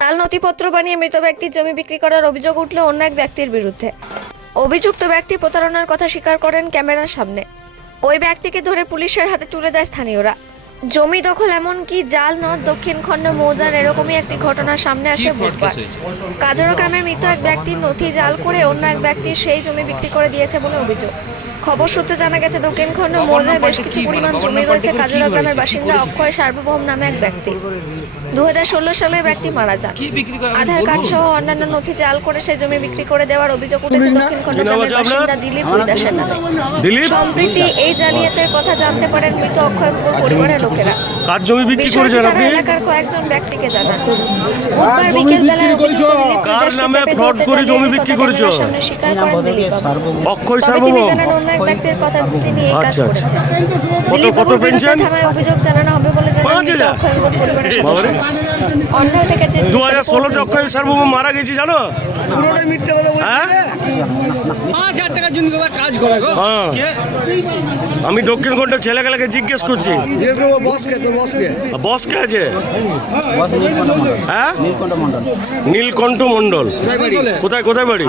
জাল নথিপত্র বানিয়ে মৃত ব্যক্তির জমি বিক্রি করার অভিযোগ উঠল অন্য এক ব্যক্তির বিরুদ্ধে। অভিযুক্ত ব্যক্তি প্রতারণার কথা স্বীকার করেন ক্যামেরার সামনে। ওই ব্যক্তিকে ধরে পুলিশের হাতে তুলে দেয় স্থানীয়রা। জমি দখল এমনকি জাল নদ দক্ষিণ খণ্ড মৌজার এরকমই একটি ঘটনা সামনে আসে বুধবার। কাজরা গ্রামের মৃত এক ব্যক্তির নথি জাল করে অন্য এক ব্যক্তি সেই জমি বিক্রি করে দিয়েছে বলে অভিযোগ। খবর সূত্রে জানা গেছে দক্ষিণ খণ্ড মৌজায় বেশ কিছু পরিমাণ জমি রয়েছে কাজরা গ্রামের বাসিন্দা অক্ষয় সার্বভৌম নামে এক ব্যক্তি। দু হাজার ষোলো সালে ব্যক্তি মারা যান। কি বিক্রি করেন? আধার কার্ড সহ অন্যান্য নথি জাল করে সেই জমি বিক্রি করে দেওয়ার অভিযোগ উঠেছে দক্ষিণ বাসিন্দা দিলীপ রুইদাসের নামে। সম্প্রীতি এই জালিয়াতের কথা জানতে পারেন মৃত অক্ষয়পুর পরিবারের লোকেরা। কার জমি বিক্রি বিষয়টি করেছেন এলাকার কয়েকজন ব্যক্তিকে জানান। বুধবার বিকেল বেলায় কার নামে চেপে করে জমি বিক্রি করেছ? স্বীকার করেন দিলীপ। অক্ষয় তিনি সার্বভৌম। অন্য এক ব্যক্তির কথা তিনি এই কাজ আচ্ছা, করেছেন। কত- কত পেনশন? থানায় অভিযোগ জানানো হবে বলে জানান পরিবারের যে দু হাজার ষোলোতে অক্ষয় সার্বভৌম মারা গেছি জানো? হ্যাঁ? করে হ্যাঁ। আমি দক্ষিণ খণ্ডের ছেলেগুলোকে জিজ্ঞেস করছি। বসকে আছে? নীলকণ্ঠ মণ্ডল। হ্যাঁ? নীলকণ্ঠ কোথায় কোথায় বাড়ি?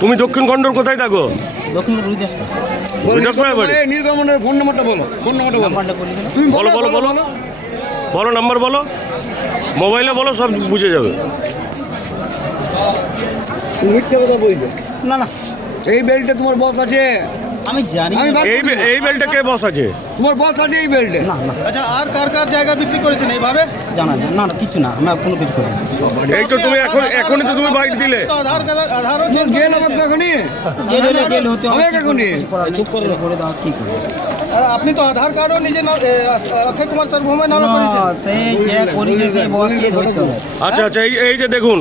তুমি দক্ষিণ খণ্ডর কোথায় থাকো? ফোন নাম্বারটা বলো। ফোন নাম্বারটা বলো। তুমি বলো বলো। বলো। বলো নাম্বার বলো। মোবাইলে বলো সব বুঝে যাবে। মিথ্যে কথা বলছো? না না। এই বেল্টে তোমার বস আছে? আমি জানি এই এই বেলটা কে বস আছে? তোমার বস আছে এই বেল্টে না না। আচ্ছা আর কার কার জায়গা বিক্রি করেছেন এইভাবে? জানা যায় না না কিছু না। আমি কোনো কিছু করি এই তো তুমি এখন এখনই তো তুমি বাইক দিলে। আধার কার্ড আধারও তোর গেল আমাকে এখনই? হলে জেল হতে হবে। এখনই? চুপ করে করে দাও কি করে আর আপনি তো আধার কার্ডও নিজে অক্ষয় কুমার সার্বভৌমের নামে করেছেন। সেই যে করেছে সেই বসকে ধরতে হবে। আচ্ছা আচ্ছা এই এই যে দেখুন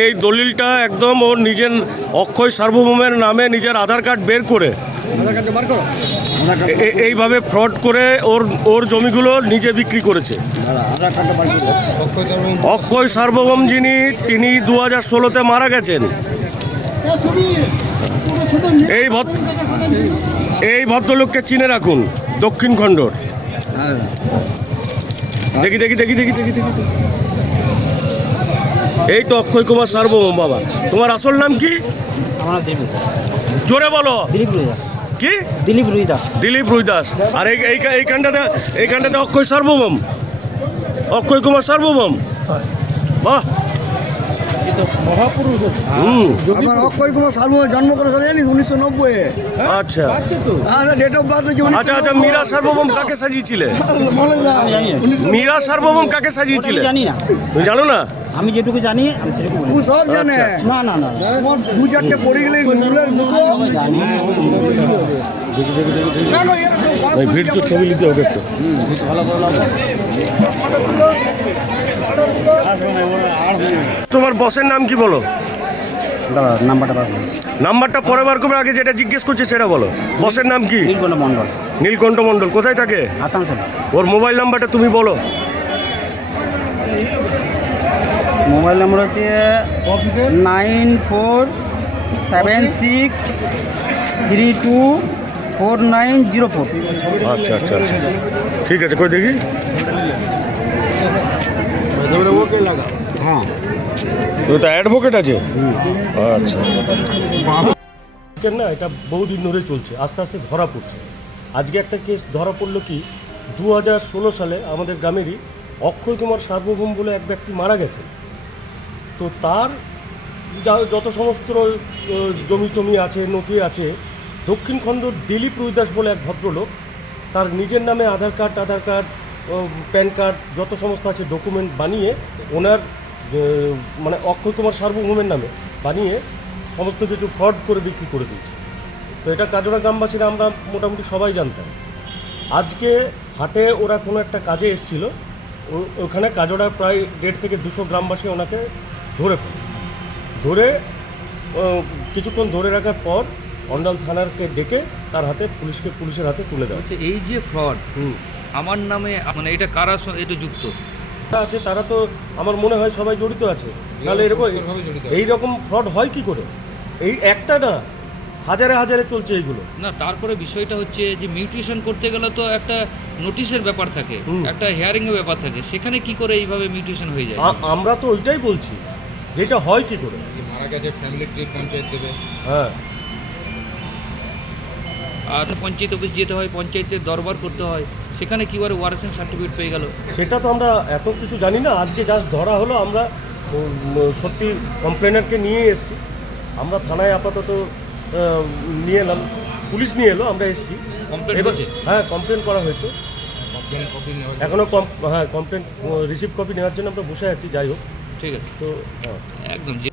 এই দলিলটা একদম ওর নিজের অক্ষয় সার্বভৌমের নামে নিজের আধার কার্ড বের করে এইভাবে ফ্রড করে ওর ওর জমিগুলো নিজে বিক্রি করেছে। অক্ষয় সার্বভৌম। যিনি তিনি দু হাজার ষোলোতে মারা গেছেন। এই ভদ্র এই ভদ্রলোককে চিনে রাখুন দক্ষিণ খণ্ডর। দেখি দেখি দেখি দেখি দেখি দেখি। এই তো অক্ষয় কুমার সার্বভৌম বাবা। তোমার আসল নাম কি? আমার দিলীপ জোরে বলো। দিলীপ রুইদাস কি? দিলীপ রুইদাস দিলীপ রুইদাস আর এই এই এইখানটাতে এইখানটাতে অক্ষয় সার্বভৌম। অক্ষয় কুমার সার্বভৌম। বাহ! আমার অক্ষয় কুমার সার্বভৌম জন্ম করে উনিশশো নব্বই আচ্ছা। ডেট অফ বার্থ আচ্ছা আচ্ছা মীরা সার্বভৌম কাকে মীরা সার্বভৌম কাকে সাজিয়েছিলে? জানি না। তুমি জানো না? আমি যেটুকু জানি আমি সেটুকু বলি। সব জানে। আচ্ছা, না না না। দু চারটে পড়ে গেলে গুগলের দুটো না না এরকম ভিড় তো ছবি নিতে হবে একটু। তোমার বসের নাম কি বলো? দাদা নাম্বারটা বার নাম্বারটা পরে বার করবে আগে যেটা জিজ্ঞেস করছি সেটা বলো। বসের নাম কি? নীলকণ্ঠ মণ্ডল। নীলকণ্ঠ মণ্ডল কোথায় থাকে? আসানসোল। ওর মোবাইল নাম্বারটা তুমি বলো। মোবাইল নাম্বার হচ্ছে nine four seven six three two four nine zero four. আচ্ছা আচ্ছা আচ্ছা। ঠিক আছে কই দেখি? হ্যাঁ। তো তা অ্যাডভোকেট আছে? আচ্ছা। না এটা বহুদিন ধরে চলছে আস্তে আস্তে ধরা পড়ছে। আজকে একটা কেস ধরা পড়ল কি দু হাজার ষোলো সালে আমাদের গ্রামেরই অক্ষয় কুমার সার্বভৌম বলে এক ব্যক্তি মারা গেছে। তো তার যা- যত সমস্ত জমি টমি আছে নথি আছে দক্ষিণ খণ্ড দিলীপ রুইদাস বলে এক ভদ্রলোক তার নিজের নামে Aadhaar card Aadhaar card PAN card যত সমস্ত আছে ডকুমেন্ট বানিয়ে ওনার মানে অক্ষয় কুমার সার্বভৌমের নামে বানিয়ে সমস্ত কিছু ফ্রড করে বিক্রি করে দিয়েছে। তো এটা কাজরা গ্রামবাসীরা আমরা মোটামুটি সবাই জানতাম। আজকে হাটে ওরা কোনো একটা কাজে এসেছিল ওখানে কাজরা প্রায় দেড় থেকে দুশো গ্রামবাসী ওনাকে ধরে ফেলে। ধরে কিছুক্ষণ ধরে রাখার পর অন্ডাল থানারকে ডেকে তার হাতে পুলিশকে পুলিশের হাতে তুলে দেওয়া। হচ্ছে এই যে ফ্রড হুম। আমার নামে মানে এটা কারা এটা যুক্ত। আছে তারা তো আমার মনে হয় সবাই জড়িত আছে। তাহলে এরকম এই রকম ফ্রড হয় কি করে? এই একটা না হাজারে হাজারে চলছে এইগুলো। না তারপরে বিষয়টা হচ্ছে যে মিউটেশন করতে গেলে তো একটা নোটিশের ব্যাপার থাকে একটা হিয়ারিং এর ব্যাপার থাকে। সেখানে কি করে এইভাবে মিউটেশন হয়ে যায়? আমরা তো ওইটাই বলছি যেটা হয় কি করে? মারা গেছে ফ্যামিলি ট্রি পঞ্চায়েত দেবে। হ্যাঁ। আর পঞ্চায়েত অফিস যেতে হয় পঞ্চায়েতের দরবার করতে হয় সেখানে কীভাবে ওয়ারেশন সার্টিফিকেট পেয়ে গেল? সেটা তো আমরা এত কিছু জানি না আজকে জাস্ট ধরা হলো আমরা সত্যি কমপ্লেনারকে নিয়ে এসেছি। আমরা থানায় আপাতত নিয়ে এলাম পুলিশ নিয়ে এলো আমরা এসেছি। হ্যাঁ কমপ্লেন করা হয়েছে। এখনও কম হ্যাঁ কমপ্লেন রিসিভ কপি নেওয়ার জন্য আমরা বসে আছি যাই হোক। ঠিক আছে। তো হ্যাঁ। একদম যে